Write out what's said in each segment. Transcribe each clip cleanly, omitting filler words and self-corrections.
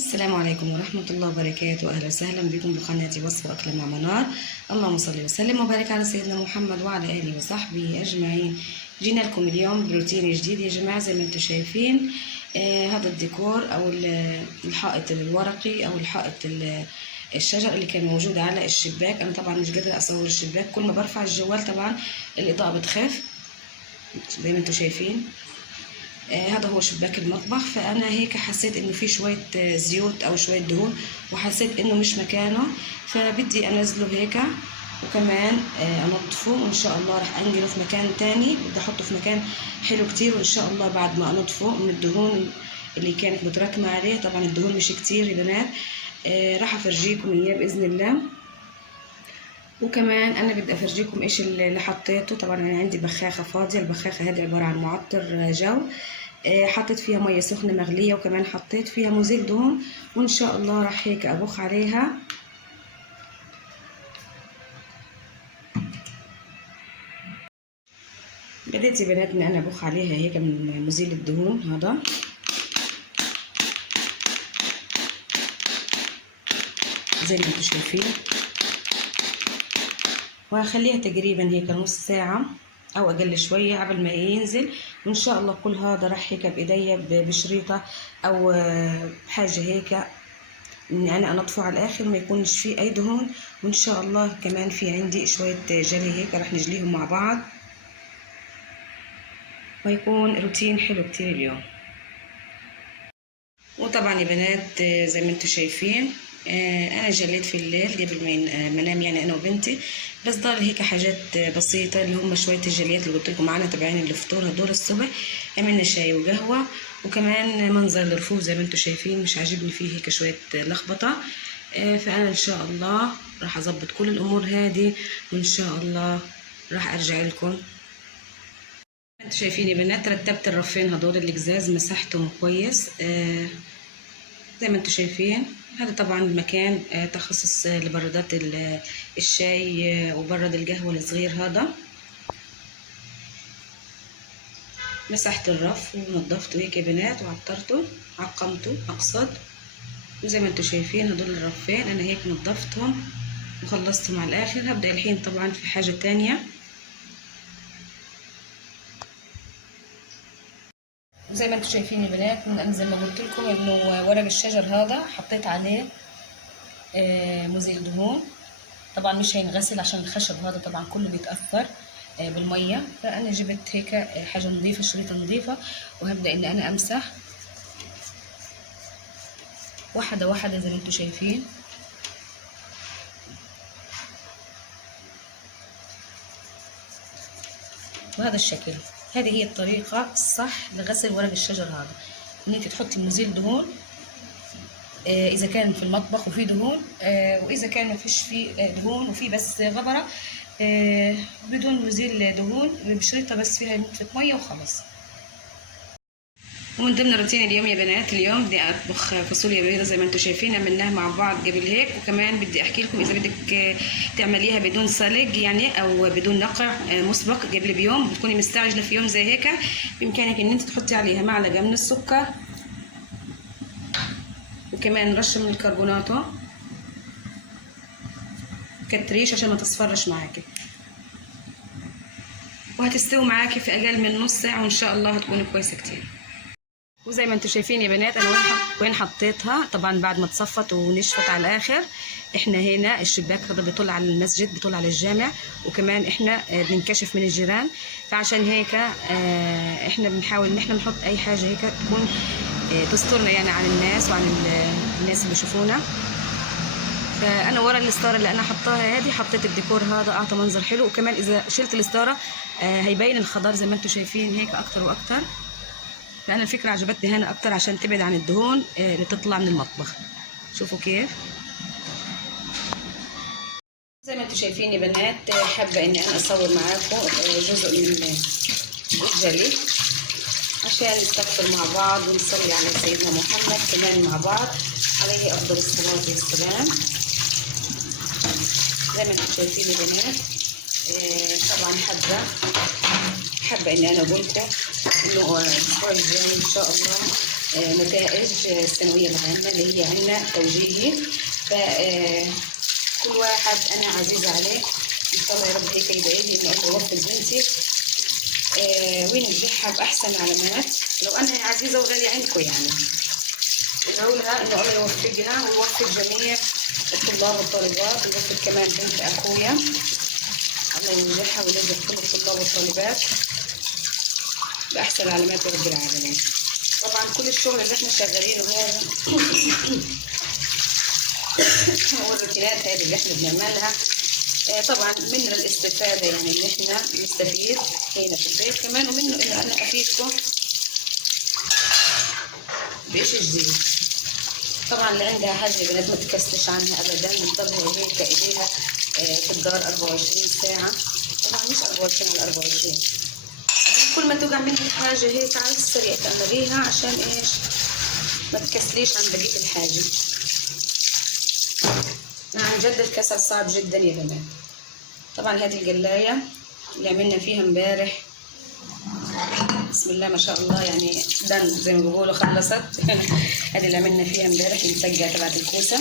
السلام عليكم ورحمة الله وبركاته. أهلا وسهلا بكم بقناة وصفة أكلة مع منار. اللهم صل وسلم وبارك على سيدنا محمد وعلى آله وصحبه أجمعين. جينا لكم اليوم بروتين جديد يا جماعة، زي ما انتم شايفين. هذا الديكور أو الحائط الورقي أو الحائط الشجر اللي كان موجود على الشباك. أنا طبعا مش قادرة أصور الشباك، كل ما برفع الجوال طبعا الإضاءة بتخف زي ما انتم شايفين. هذا هو شباك المطبخ. فانا هيك حسيت انه في شويه زيوت او شويه دهون، وحسيت انه مش مكانه، فبدي انزله هيك وكمان انضفه، وان شاء الله راح انقله في مكان تاني. بدي احطه في مكان حلو كتير، وان شاء الله بعد ما انضفه من الدهون اللي كانت متراكمه عليه. طبعا الدهون مش كتير يا بنات، راح افرجيكم اياه باذن الله. وكمان انا بدي افرجيكم ايش اللي حطيته. طبعا انا عندي بخاخه فاضيه، البخاخه هذه عباره عن معطر جو، حطيت فيها ميه سخنه مغليه، وكمان حطيت فيها مزيل دهون، وان شاء الله راح هيك ابخ عليها. بديت يا بنات ان انا ابخ عليها هيك من مزيل الدهون هذا. زي ما انتم شايفين، وهخليها تقريبا هيك نص ساعه او اقل شويه قبل ما ينزل. وان شاء الله كل هذا راح هيك بايديا بشريطه او حاجه هيك اني انا انضفه على الاخر ما يكونش فيه اي دهون. وان شاء الله كمان في عندي شويه جلي هيك راح نجليهم مع بعض، ويكون روتين حلو كتير اليوم. وطبعا يا بنات زي ما انتم شايفين، انا جليت في الليل قبل ما انام، يعني انا وبنتي. بس ضل هيك حاجات بسيطه اللي هم شويه الجليات اللي قلت لكم معانا تبعين الفطور هدول الصبح. عملنا شاي وقهوه، وكمان منظر الرفوف زي ما انتم شايفين مش عاجبني فيه هيك شويه لخبطه. فانا ان شاء الله راح اظبط كل الامور هذه، وان شاء الله راح ارجع لكم. انتوا شايفين يا بنات رتبت الرفين هدول القزاز، مسحتهم كويس زي ما انتوا شايفين. هذا طبعا مكان تخصص لبرادات الشاي وبرد القهوة الصغير. هذا مسحت الرف ونظفته هيك يا بنات، وعطرته عقمته اقصد. وزي ما انتوا شايفين هدول الرفين انا هيك نظفتهم وخلصتهم على الاخر. هبدأ الحين طبعا في حاجة تانية. وزي ما انتم شايفين يا بنات، انا زي ما قلت لكم انه ورق الشجر هذا حطيت عليه مزيل دهون. طبعا مش هينغسل عشان الخشب هذا طبعا كله بيتاثر بالميه. فانا جبت هيك حاجه نظيفه، شريطه نظيفه، وهبدا ان انا امسح واحده واحده زي ما انتم شايفين. بهذا الشكل. هذه هي الطريقه الصح لغسل ورق الشجر هذا، ان انت تحطي مزيل دهون اذا كان في المطبخ وفي دهون، واذا كان ما فيش فيه دهون وفي بس غبره بدون مزيل دهون بشريطه بس فيها نقطه ميه وخلاص. ومن ضمن روتين اليوم يا بنات، اليوم بدي اطبخ فاصوليا بيضه زي ما انتم شايفين، عملناها مع بعض قبل هيك. وكمان بدي احكي لكم اذا بدك تعمليها بدون سلق يعني او بدون نقع مسبق قبل بيوم، بتكوني مستعجله في يوم زي هيك، بامكانك ان انت تحطي عليها معلقه من السكر، وكمان رشه من الكربوناتو، كتريش عشان ما تصفرش معاكي، وهتستوي معاكي في اقل من نص ساعه، وان شاء الله هتكون كويسه كتير. وزي ما انتم شايفين يا بنات انا وين حطيتها. طبعا بعد ما اتصفت ونشفت على الاخر. احنا هنا الشباك هذا بيطل على المسجد، بيطل على الجامع، وكمان احنا بننكشف من الجيران. فعشان هيك احنا بنحاول ان احنا نحط اي حاجه هيك تكون تسترنا يعني عن الناس وعن الناس اللي بيشوفونا. فانا ورا الستاره اللي انا حطاها هذه حطيت الديكور هذا، اعطى منظر حلو. وكمان اذا شلت الستاره هيبين الخضار زي ما انتم شايفين هيك اكتر واكتر. فانا الفكره عجبتني هنا اكتر عشان تبعد عن الدهون اللي تطلع من المطبخ. شوفوا كيف. زي ما انتم شايفين يا بنات، حابه اني انا اصور معاكم جزء من الجلي عشان نستغفر مع بعض ونصلي على سيدنا محمد كمان مع بعض عليه افضل الصلاه والسلام. زي ما انتم شايفين يا بنات، طبعا حابه اني انا اقول لكم انه الاسبوع الجاي ان شاء الله نتائج الثانوية العامة اللي هي عنا توجيهي. فكل واحد أنا عزيزة عليه، إن شاء الله يا رب هيك يدعي لي إنه الله يوفق بنتي وينجحها بأحسن علامات. لو أنا عزيزة وغالية عندكم يعني، ادعوا لها إنه الله يوفقها ويوفق جميع الطلاب والطالبات، ويوفق كمان بنت أخويا، الله ينجحها وينجح كل الطلاب والطالبات بأحسن علامات يا رب العالمين. طبعا كل الشغل اللي احنا شغالينه هذا والروتينات هذه اللي احنا بنعملها طبعا من الاستفادة، يعني ان احنا نستفيد هنا في البيت كمان، ومنه انه انا افيدكم بإشي جديد. طبعا اللي عندها حاجة بنات ما تكسلش عنها ابدا، بنضلها هيك ايديها في الدار 24 ساعة، طبعا مش 24 على 24، كل ما توقع منك حاجة هيك على السريع تعمليها عشان ايش ما تكسليش عن بقية الحاجة. عن جد الكسل صعب جدا يا بنات. طبعا هذه القلاية اللي عملنا فيها امبارح بسم الله ما شاء الله، يعني دن زي ما بيقولوا خلصت. هذه اللي عملنا فيها امبارح المسقعة تبعت الكوسة.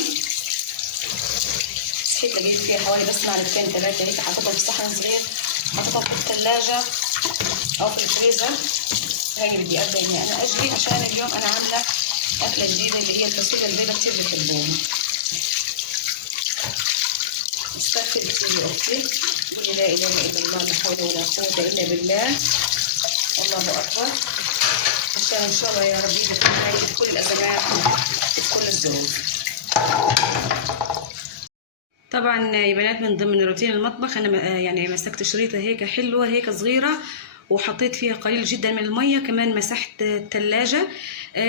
صحيت لقيت فيها حوالي بس معلقتين 3 هيك، حطيتهم في صحن صغير، حطيتهم في الثلاجة او في الفريزر. هاي بدي ابدا اني انا اجري عشان اليوم انا عامله اكله جديده اللي هي الفاصوليا البيضاء، كتير بيحبوها. استغفر كتير يا اختي، قولي لا اله الا الله، لا حول ولا قوه الا بالله، والله اكبر، عشان ان شاء الله يا رب يدخلنا في كل الازمات في كل الظروف. طبعا يا بنات من ضمن روتين المطبخ انا يعني مسكت شريطه هيك حلوه هيك صغيره، وحطيت فيها قليل جدا من الميه، كمان مسحت الثلاجه.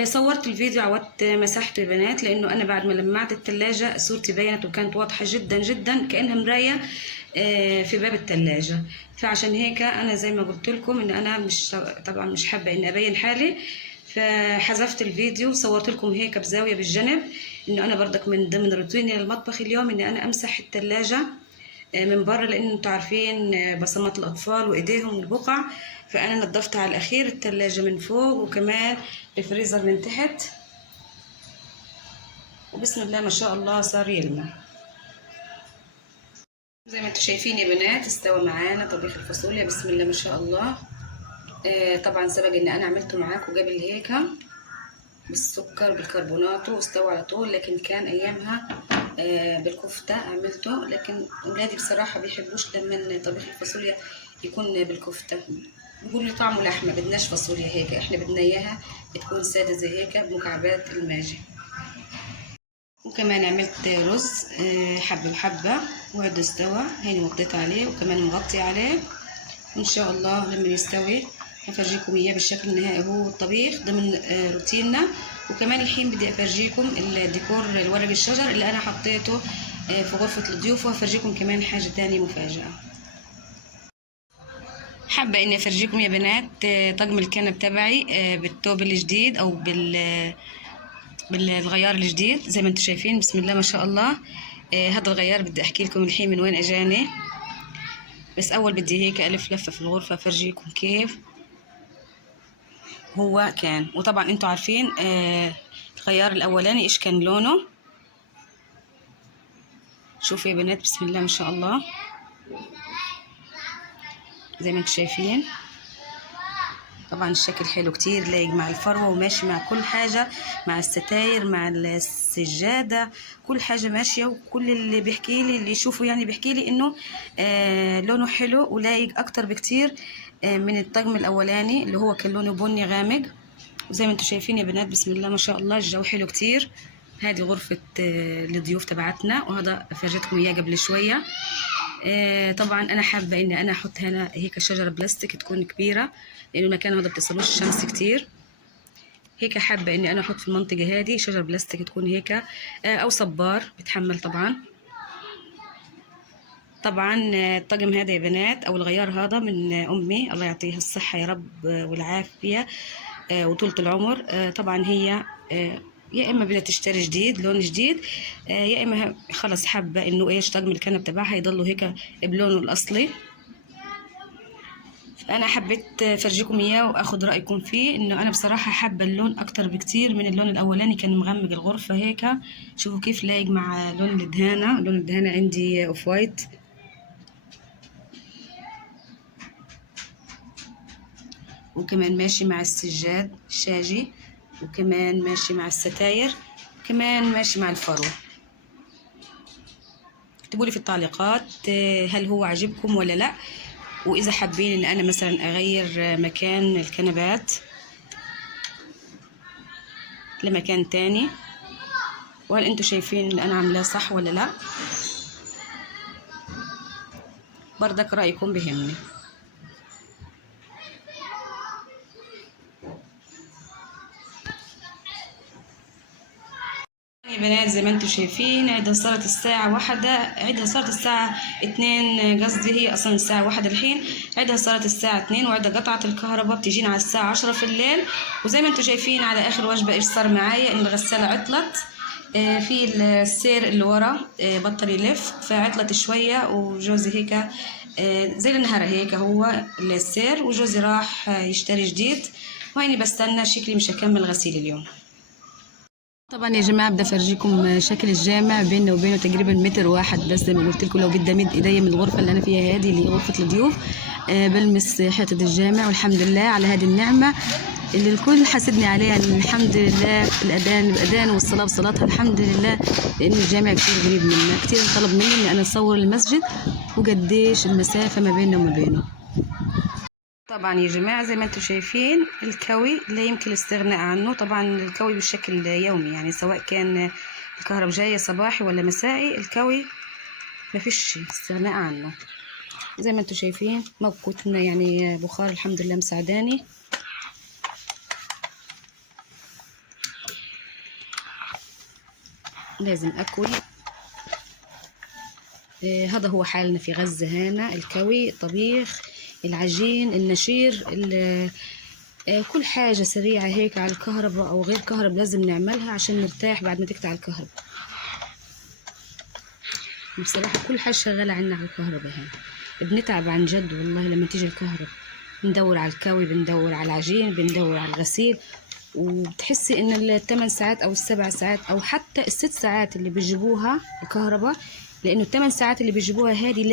صورت الفيديو عودت مسحته يا بنات، لانه انا بعد ما لمعت الثلاجه صورتي بينت وكانت واضحه جدا جدا كانها مرايه في باب الثلاجه. فعشان هيك انا زي ما قلت لكم ان انا مش طبعا مش حابه ان ابين حالي، فحذفت الفيديو وصورت لكم هيك بزاويه بالجنب، انه انا برضك من ضمن روتيني للمطبخ اليوم ان انا امسح الثلاجه من بره، لان انتوا عارفين بصمات الاطفال وايديهم والبقع. فانا نظفت على الاخير الثلاجه من فوق وكمان الفريزر من تحت، وبسم الله ما شاء الله صار يلمع. زي ما انتوا شايفين يا بنات استوى معانا طبيخ الفاصوليا بسم الله ما شاء الله. طبعا سبق ان انا عملته معاكم قبل هيك بالسكر بالكربونات واستوى على طول، لكن كان ايامها بالكفته عملته، لكن ولادي بصراحه بيحبوش لما طبيخ الفاصوليا يكون بالكفته، بيقولوا لي طعمه لحمه، بدناش فاصوليا هيك، احنا بدنا اياها تكون ساده زي هيك بمكعبات الماجي. وكمان عملت رز حبه بحبه وعد استوى، هيني وطيت عليه وكمان مغطي عليه، وان شاء الله لما يستوي هفرجيكم اياه بالشكل النهائي. هو الطبيخ ضمن روتيننا. وكمان الحين بدي افرجيكم الديكور الورق الشجر اللي انا حطيته في غرفة الضيوف، وهفرجيكم كمان حاجة تانية مفاجأة. حابة اني افرجيكم يا بنات طقم الكنب تبعي بالثوب الجديد او بالغيار الجديد زي ما انتم شايفين بسم الله ما شاء الله. هذا الغيار بدي احكي لكم الحين من وين اجاني، بس اول بدي هيك الف لفة في الغرفة افرجيكم كيف هو كان. وطبعا انتوا عارفين الغيار الاولاني ايش كان لونه. شوفوا يا بنات بسم الله ما شاء الله زي ما انتوا شايفين. طبعا الشكل حلو كتير لايق مع الفروة وماشي مع كل حاجة، مع الستاير مع السجادة، كل حاجة ماشية. وكل اللي بيحكي لي اللي يشوفه يعني بيحكي لي انه لونه حلو ولايق اكتر بكتير من الطقم الاولاني اللي هو كان لونه بني غامق. وزي ما انتم شايفين يا بنات بسم الله ما شاء الله الجو حلو كتير. هذه غرفة الضيوف تبعتنا، وهذا فرجتكم اياه قبل شوية. طبعا انا حابة اني انا احط هنا هيك شجرة بلاستيك تكون كبيرة، لانه المكان هذا بتصلوش الشمس كتير. هيك حابة اني انا احط في المنطقة هذه شجرة بلاستيك تكون هيك او صبار بتحمل طبعا. طبعا الطقم هذا يا بنات او الغيار هذا من امي الله يعطيها الصحة يا رب والعافية وطولة العمر. طبعا هي يا اما بدها تشتري جديد لون جديد، يا اما خلص حابه انه ايش طقم الكنب تبعها يضلوا هيك بلونه الاصلي. انا حبيت افرجيكم اياه واخد رايكم فيه، انه انا بصراحه حابه اللون اكتر بكتير من اللون الاولاني، كان مغمق الغرفه هيك. شوفوا كيف لايق مع لون الدهانه. لون الدهانه عندي اوف وايت، وكمان ماشي مع السجاد الشاجي، وكمان ماشي مع الستاير، كمان ماشي مع الفرو. اكتبوا لي في التعليقات هل هو عجبكم ولا لا، واذا حابين ان انا مثلا اغير مكان الكنبات لمكان تاني، وهل انتوا شايفين ان انا عاملاه صح ولا لا. بردك رايكم بهمني. يا بنات زي ما انتم شايفين، عيدها صارت الساعة 1، عيدها صارت الساعة 2، قصدي هي أصلا الساعة 1 الحين، عيدها صارت الساعة 2، وعيدها قطعت الكهرباء بتجينا على الساعة 10 في الليل. وزي ما انتم شايفين على آخر وجبة إيش صار معايا، إن الغسالة عطلت في السير اللي ورا بطل يلف، فعطلت شوية، وجوزي هيك زي النهار هيك هو السير، وجوزي راح يشتري جديد، وهيني بستنى. شكلي مش هكمل غسيل اليوم. طبعا يا جماعه بدي افرجيكم شكل الجامع، بيننا وبينه تقريبا متر واحد بس. زي ما قلت لكم لو بدي امد ايديا من الغرفه اللي انا فيها هذه اللي هي غرفه الضيوف بلمس حيطه الجامع. والحمد لله على هذه النعمه اللي الكل حاسدني عليها. الحمد لله الاذان والصلاه بصلاتها الحمد لله، لان الجامع كثير قريب منا. كثير طلب مني اني انا اصور المسجد وقديش المسافه ما بيننا وما بينه. طبعا يا جماعة زي ما انتم شايفين الكوي لا يمكن الاستغناء عنه. طبعا الكوي بشكل يومي، يعني سواء كان الكهرباء جاية صباحي ولا مسائي، الكوي ما فيش استغناء عنه. زي ما انتم شايفين موقوتنا يعني بخار الحمد لله مساعداني. لازم اكوي. هذا هو حالنا في غزة هنا، الكوي، الطبيخ، العجين، النشير، كل حاجة سريعة هيك على الكهرباء أو غير كهرباء لازم نعملها عشان نرتاح بعد ما تقطع الكهرباء. بصراحة كل حاجة شغالة عنا على الكهرباء هنا، بنتعب عن جد والله لما تيجي الكهرباء. بندور على الكوي، بندور على العجين، بندور على الغسيل، وبتحسي ان ال8 ساعات او ال7 ساعات او حتى ال6 ساعات اللي بيجيبوها الكهرباء، لانه ال8 ساعات اللي بيجيبوها هذه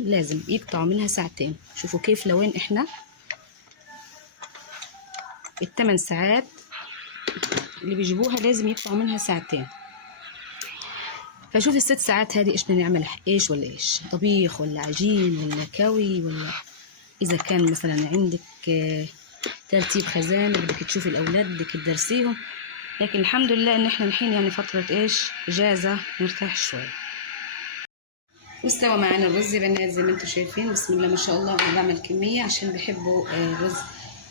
لازم يقطعوا منها ساعتين. شوفوا كيف لوين احنا. ال8 ساعات اللي بيجيبوها لازم يقطعوا منها ساعتين. فشوفي ال6 ساعات هذه ايش بدنا نعمل، ايش ولا ايش، طبيخ ولا عجين ولا كوي، ولا اذا كان مثلا عندك ترتيب خزانه بدك تشوفي الاولاد بدك تدرسيهم. لكن الحمد لله ان احنا الحين يعني فتره ايش اجازه نرتاح شوي. واستوى معنا الرز يا بنات زي ما انتم شايفين، بسم الله ما شاء الله. انا بعمل كميه عشان بحبوا رز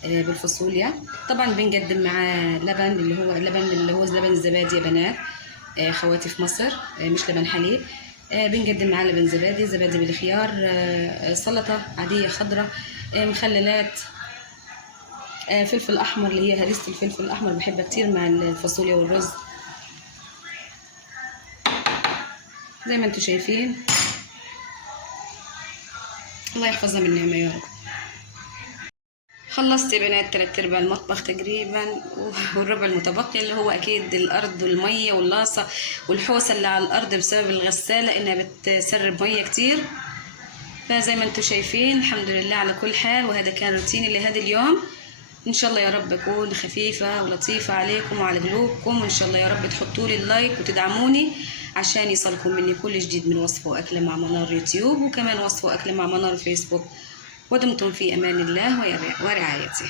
بالفاصوليا. طبعا بنقدم معاه لبن اللي هو لبن الزبادي يا بنات، خواتي في مصر، مش لبن حليب. بنقدم معاه لبن زبادي بالخيار، سلطه عاديه خضراء، مخللات، فلفل احمر اللي هي هريسه الفلفل الاحمر بحبها كتير مع الفاصوليا والرز زي ما انتم شايفين. الله يحفظنا من النعمه يا رب. خلصت يا بنات 3/4 المطبخ تقريبا، والربع المتبقي اللي هو اكيد الارض والميه واللاصه والحوسه اللي على الارض بسبب الغساله انها بتسرب ميه كتير. فزي ما انتم شايفين الحمد لله على كل حال. وهذا كان روتيني لهذا اليوم. ان شاء الله يا رب اكون خفيفه ولطيفه عليكم وعلى قلوبكم، وان شاء الله يا رب تحطوا لي اللايك وتدعموني عشان يصلكم مني كل جديد من وصفه واكله مع منار يوتيوب، وكمان وصفه واكله مع منار فيسبوك. ودمتم في امان الله ورعايته.